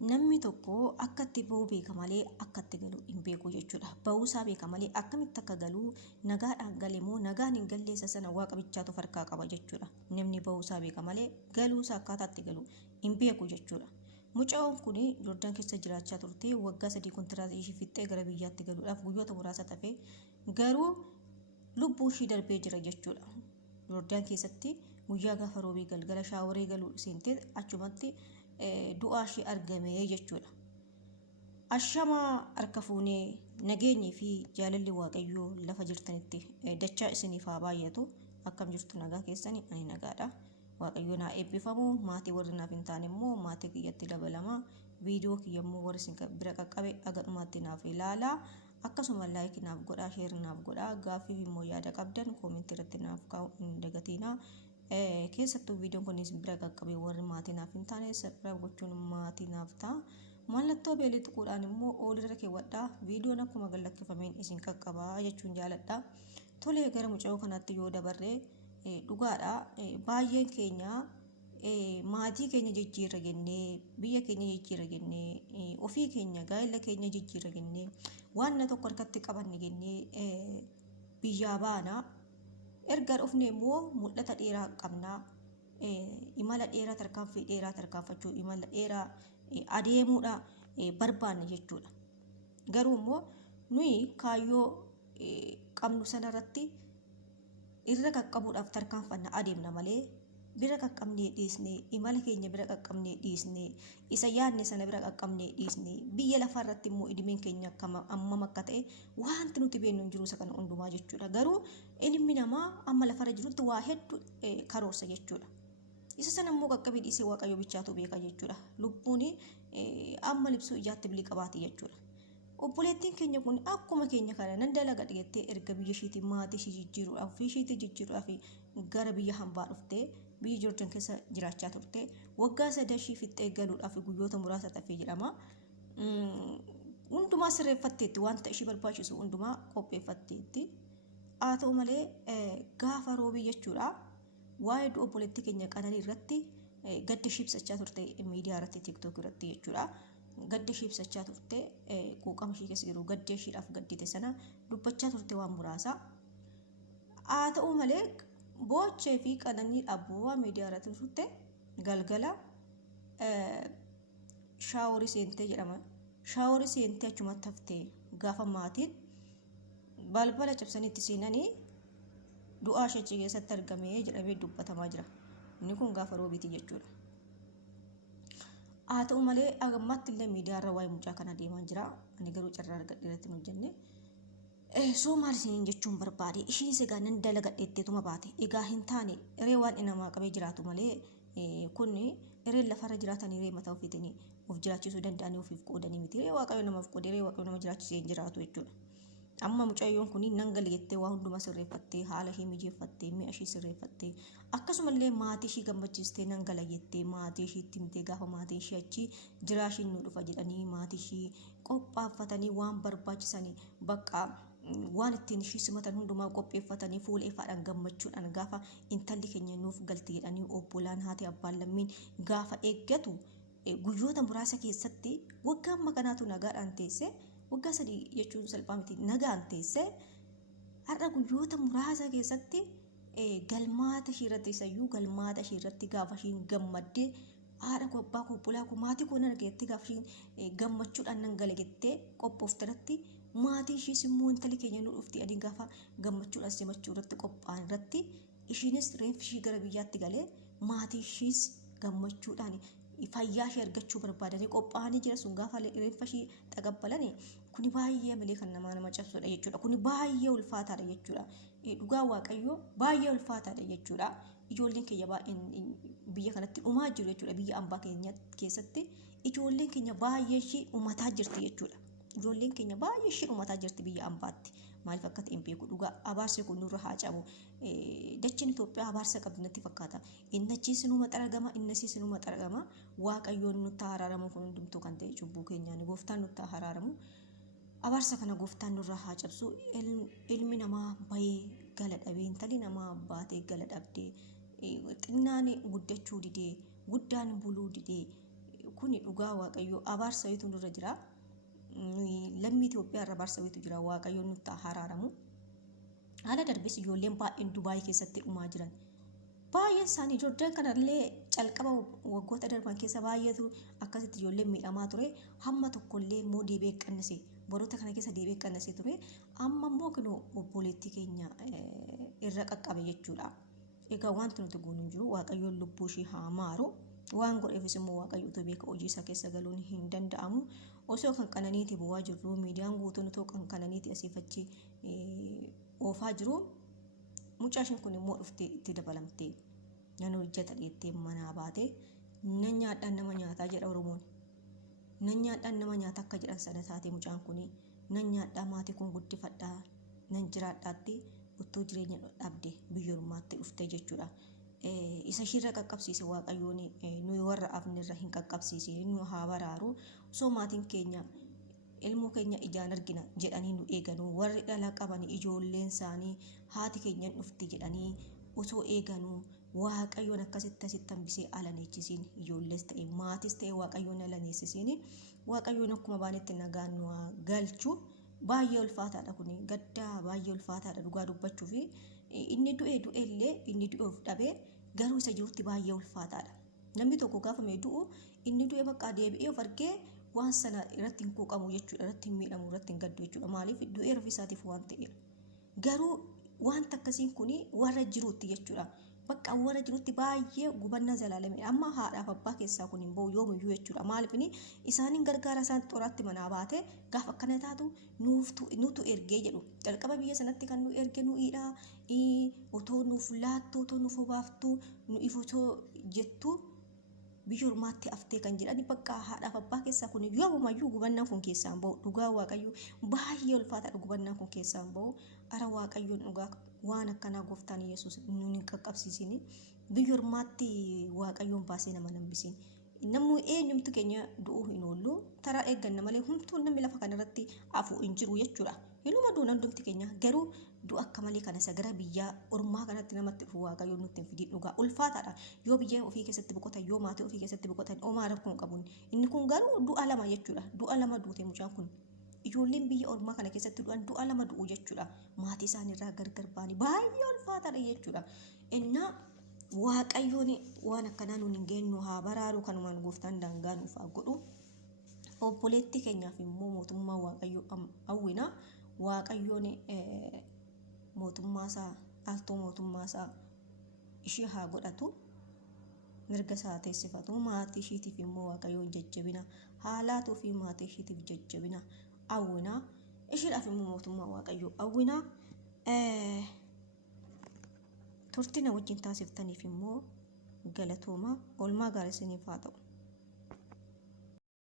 namni tokko akkatti ba'uu beeka malee akkatti galu hin beeku jechuudha. Ba'uusaa beeka malee akkamitti akka galu nagaadhaan gale moo nagaan hin galleessa sana waaqa bichaatu farkaa qaba jechuudha. Namni ba'uusaa beeka malee galuusaa akkaataatti galu hin beeku jechuudha. Mucaan kun Joordaan keessa jiraachaa turte waggaa 3 kontiraatii ishee fixxee gara biyyaatti galuudhaaf guyyoota muraasa tafe garuu lubbuun ishee darbee jira jechuudha. Joordaan keessatti guyyaa gaafa roobii galgala shaaworii galuu seentee achumatti du'aa ishee argame jechuudha. Ashama harka fuunee nageenyi fi jaalalli waaqayyoo lafa jirtanitti dachaa isiniif haa baay'atu. Akkam jirtu nagaa keessanii ani nagaadha. Waaqayyoon haa eebbifamu. Maatii warri naaf hin taane immoo maatii kiyyatti dabalama. Viidiyoo kiyya immoo warri isin bira qaqqabe agadhumaatti naaf ilaala. Akkasuma laayik naaf godhaa, sheer naaf godhaa. Gaaffii immoo yaada qabdan koomentii irratti naaf kaa'u hin dagatina. Keessattuu viidiyoon kun isin bira qaqqabe warri maatii naaf hin taane sabskraayib gochuun maatii naaf ta'a. Mallattoo beelii tuquudhaan immoo oolirra keewwadhaa. Viidiyoon akkuma gallakkifameen isin qaqqabaa jechuun jaaladha. Tolee gara mucaa kanaatti yoo dabarree dhugaadha. Baay'een keenya maatii keenya jijjiirra jennee biyya keenya jijjiirra jennee ofii keenya gaa'ela keenya jijjiirra jennee waan tokko harkatti qabanne jennee biyyaa baana. Erga dhufne immoo mul'ata dheeraa qabna. Imala dheeraa tarkaanfii dheeraa tarkaanfachuu imala dheeraa adeemuudha barbaanna jechuudha. Garuu immoo nuyi kaayyoo qabnu sanarratti irra qaqqabuudhaaf tarkaanfanna adeemna malee bira qaqqabnee dhiisnee imala keenya bira qaqqabnee dhiisnee isa yaadne sana bira qaqqabnee dhiisnee biyya lafaarratti immoo idimeen keenya ammam akka ta'e wanti nuti beeknu hin jiru isa kana hundumaa jechuudha. Garuu ilmi namaa amma lafarra jirutti waa hedduu karoorsa jechuudha. Isa sana immoo qaqqabee dhiisee waaqayyo bichaatu beeka jechuudha. Lubbuun amma libsuu ijaatti bilii qabaati jechuudha. Obboleettiin keenya kun akkuma keenya kana nan dalaga dhiyettee erga biyya isheetii maatii ishee jijjiiruudhaaf fi isheetii jijjiiruudhaaf gara biyya hambaa dhuftee biyya Joordaan keessa jiraachaa turte waggaa 3 ishee fixxee galuudhaaf guyyoota muraasa tafee jedhama. Hundumaa sirreeffatteetti wanta ishee barbaachisu hundumaa qopheeffatteetti. Haa ta'u malee gaafa roobii jechuudha waa'ee obboleettii keenya qananii irratti gadda ishee ibsachaa turte miidiyaa irratti TikTok irratti jechuudha. Gadda ishee ibsachaa turte quuqama ishee keessa jiru gadda isheedhaaf gaddite sana dubbachaa turte waan muraasa. Haa ta'u malee boochee fi qananii dhaabuu miidiyaa irratti turte galgala shaaworii seentee jedhama. Shaaworii seentee achumatti haftee gaafa maatiin balbala cabsanii itti seenanii du'aa ishee keessatti argamee jedhamee dubbatamaa jira. Inni kun gaafa roobiiti jechuudha. Haa ta'u malee agammaatti illee miidiyaa irra waa'ee mucaa kana deemaa jira. Ani garuu carraa argadhe irratti hin hojjenne. Soo maal isiniin jechuun barbaade ishiin egaa nan dalaga dheetteetuma baate egaa hin taane iree waan namaa qabee jiraatu malee kun iree lafarra jiraatan iree mataa ofiitiin of jiraachisuu danda'anii ofiif qoodanii miti. Iree waaqayyo namaaf qoodee iree waaqayyo nama jiraachisee hin jiraatu jechuudha. Amma mucayyoon kun nan gali jettee waa hundumaa sirreeffattee haala ishee mijeeffattee mi'a ishee sirreeffattee akkasumallee maatii ishee gammachiistee nan gala jettee maatii ishee itti himtee gaafa maatiin ishee achi jiraashiin nu dhufa jedhanii maatii ishee qophaaffatanii waan barbaachisanii bakka waan ittiin ishee simatan hundumaa qopheeffatanii fuula ifaadhaan gammachuudhaan gaafa intalli keenya nuuf galti jedhanii obbolaan haati abbaan lammiin gaafa eeggatu guyyoota muraasa keessatti waggaa amma kanaatu nagaadhaan teesse waggaa 3 jechuun salphaa miti nagaan teesse har'a guyyoota muraasa keessatti galmaata ishee irratti isayyuu galmaata ishee irratti gaafa isheen gammaddee haadha koo abbaa koo obbolaa koo maatii koo nan argetti gaafa isheen gammachuudhaan nan gala jettee qophooftirratti maatii ishees immoo intalli keenya nu dhufti adiin gaafa gammachuudhaan simachuu irratti qophaa'an irratti isheenis reeffi ishee gara biyyaatti galee maatii ishees gammachuudhaan fayyaa ishee argachuu barbaadanii qophaa'anii jira sun gaafa reeffa ishee xagabbalanii kuni baay'ee malee kan nama cabsudha jechuudha. Kuni baay'ee ulfaataadha jechuudha. Dhugaa waaqayyoo baay'ee ulfaataadha jechuudha. Ijoolleen keenya baay'een biyya kanatti dhumaa jiru jechuudha. Biyya ambaa keenya keessatti ijoolleen keenya baay'ee ishee dhumataa jirti jechuudha. Ijoolleen keenya baay'ee ishee dhumataa jirti biyya ambaatti. Maaliif akka ta'e hin beeku dhugaa abaarsi kun nurra haa cabu. Dachiin Itoophiyaa abaarsa qabdi natti fakkaata. Innachiis numa xaragama innasiis numa xaragama waaqayyoon nutti haraaramu kun hundumtuu kan ta'e cubbuu keenyaan gooftaan nutti haraaramu. Abaarsa kana gooftaan nurra haa cabsu. Ilmi namaa bahee gala dhabee intalli namaa baatee gala dhabdee xinnaan guddachuu didee guddaan buluu didee kuni dhugaa waaqayyo abaarsa wiitu nurra jira. Lammii Itoophiyaa irra abaarsa wiitu jira waaqayyo nutti haraaramu. Haala darbis ijoolleen baay'een Dubaayii keessatti dhumaa jiran. Baay'een isaanii Joordaan kanallee calqaba waggoota darban keessa baay'eetu akkasitti ijoolleen miidhamaa ture. Hamma tokkollee immoo deebi'ee qannase. Baroota kana keessa deebi'ee qannasee ture. Amma immoo kunoo obboleettii keenya irra qaqqabe jechuudha. Egaa wanti nuti goonu hin jiru waaqayyoon lubbuu ishee haa maaru. Waan godheefis immoo waaqayyo utuu beeka hojii isaa keessa galuun hin danda'amu. Osoo kan qananiiti bu'aa jirru miidiyaan guutuun otoo kan qananiiti asiifachi oofaa jiru. Mucaashin kun immoo dhuftee itti dabalamtee nan hojjeta dheettee manaa baate nan nyaadhaan nama nyaataa jedha Oromoon. Nan nyaadhaan nama nyaata akka jedhan sana taatee mucaan kun nan nyaadhaa maatii kun guddifadhaa nan jiraadhaatti utuu jireenya dhabde biyya ormaatti dhuftee jechuudha. Isa shirra qaqqabsiise waaqayyoon nuyi warra afnirra hin qaqqabsiisin nu haa baraaru. Osoo maatiin keenya ilmoo keenya ijaan argina jedhanii nu eeganuu warri dhala qaban ijoolleen isaanii haati keenyan dhufti jedhanii osoo eeganuu waaqayyoon akkasitti asitti hambisee alaneechisiin ijoollees ta'e maatis ta'e waaqayyoon alaneessisiin waaqayyoon akkuma baanetti nagaan nu galchu. Baay'ee ulfaataadha kun gaddaa baay'ee ulfaataadha dhugaa dubbachuu fi inni du'ellee inni du'uuf dhabee garuu isa jirutti baay'ee ulfaataadha. Namni tokko gaafame du'u inni du'e bakka deebi'ee of argee waan sana irratti hin quuqamu jechuudha, irratti hin miidhamu, irratti hin gaddu jechuudha. Maaliif du'ee ofiisaatiif waan ta'eef. Garuu wanta akkasiin kun warra jirutti jechuudha. Bakka warra jirutti baay'ee gubannaa zalaalamee amma haadhaaf abbaa keessaa kun hin bahu yoomiyyuu jechuudha. Maaliif isaaniin gargaara isaan xoraatti manaa baate gaafa akkana taatu nutu ergee jedhu. Jalqaba biyya sanatti kan nu erge nuyiidha. Otoo nuuf laattu, otoo nuuf obaaftu, nu ifutoo jettu biyya ormaatti haftee kan jedhani bakka haadhaaf abbaa keessaa kun yoomumayyuu gubannaan kun keessaan bahu dhugaa waaqayyo baay'ee ulfaataadha gubannaan kun keessaan bahu. Ara waaqayyoon dhugaa waan akkanaa gooftaan Yesuus nuun hin qaqqabsiisini. Biyya ormaatti waaqayyoon baasee nama nambisin. Namni eenyumtu keenya du'uu hin oollu taraa eegganna malee humtuun namni lafa kanarratti afuu hin jiru jechuudha. Iluma duun hundumti keenya garuu du'a akka malee kana isa gara biyya ormaa kanatti namatti dhufu waaqayyoon nutti hin fidin dhugaa ulfaataadha. Yoo biyya ofii keessatti boqotan yoo maatii ofii keessatti boqotan homaa rakkoon qabuun inni kun garuu du'a lama jechuudha. Du'a lama duute mucaan kun. Ijoolleen biyya ormaa kana keessatti du'an du'a lama du'u jechuudha. Maatii isaaniirraa gargar baanii baay'ee ulfaataadha jechuudha. Innaa waaqayyoon waan akkanaa nuun hin geenyu haa baraaru kanumaan gooftaan daangaa nuuf haa godhu. Obboleettii keenyaaf immoo mootummaa waaqayyoo hawwina. Waaqayyoon mootummaasaa altoo mootummaasaa ishee haa godhatu. Mirga isaa teessifatu. Maatii ishiitiif immoo waaqayyoon jajjabina haalaatuu fi maatii ishiitiif jajjabina hawwina. Isheedhaaf immoo mootummaa waaqayyoo hawwina. Turtina wajjin taasiftaniif immoo galatooma oolmaa gaarii isiniif haa ta'u.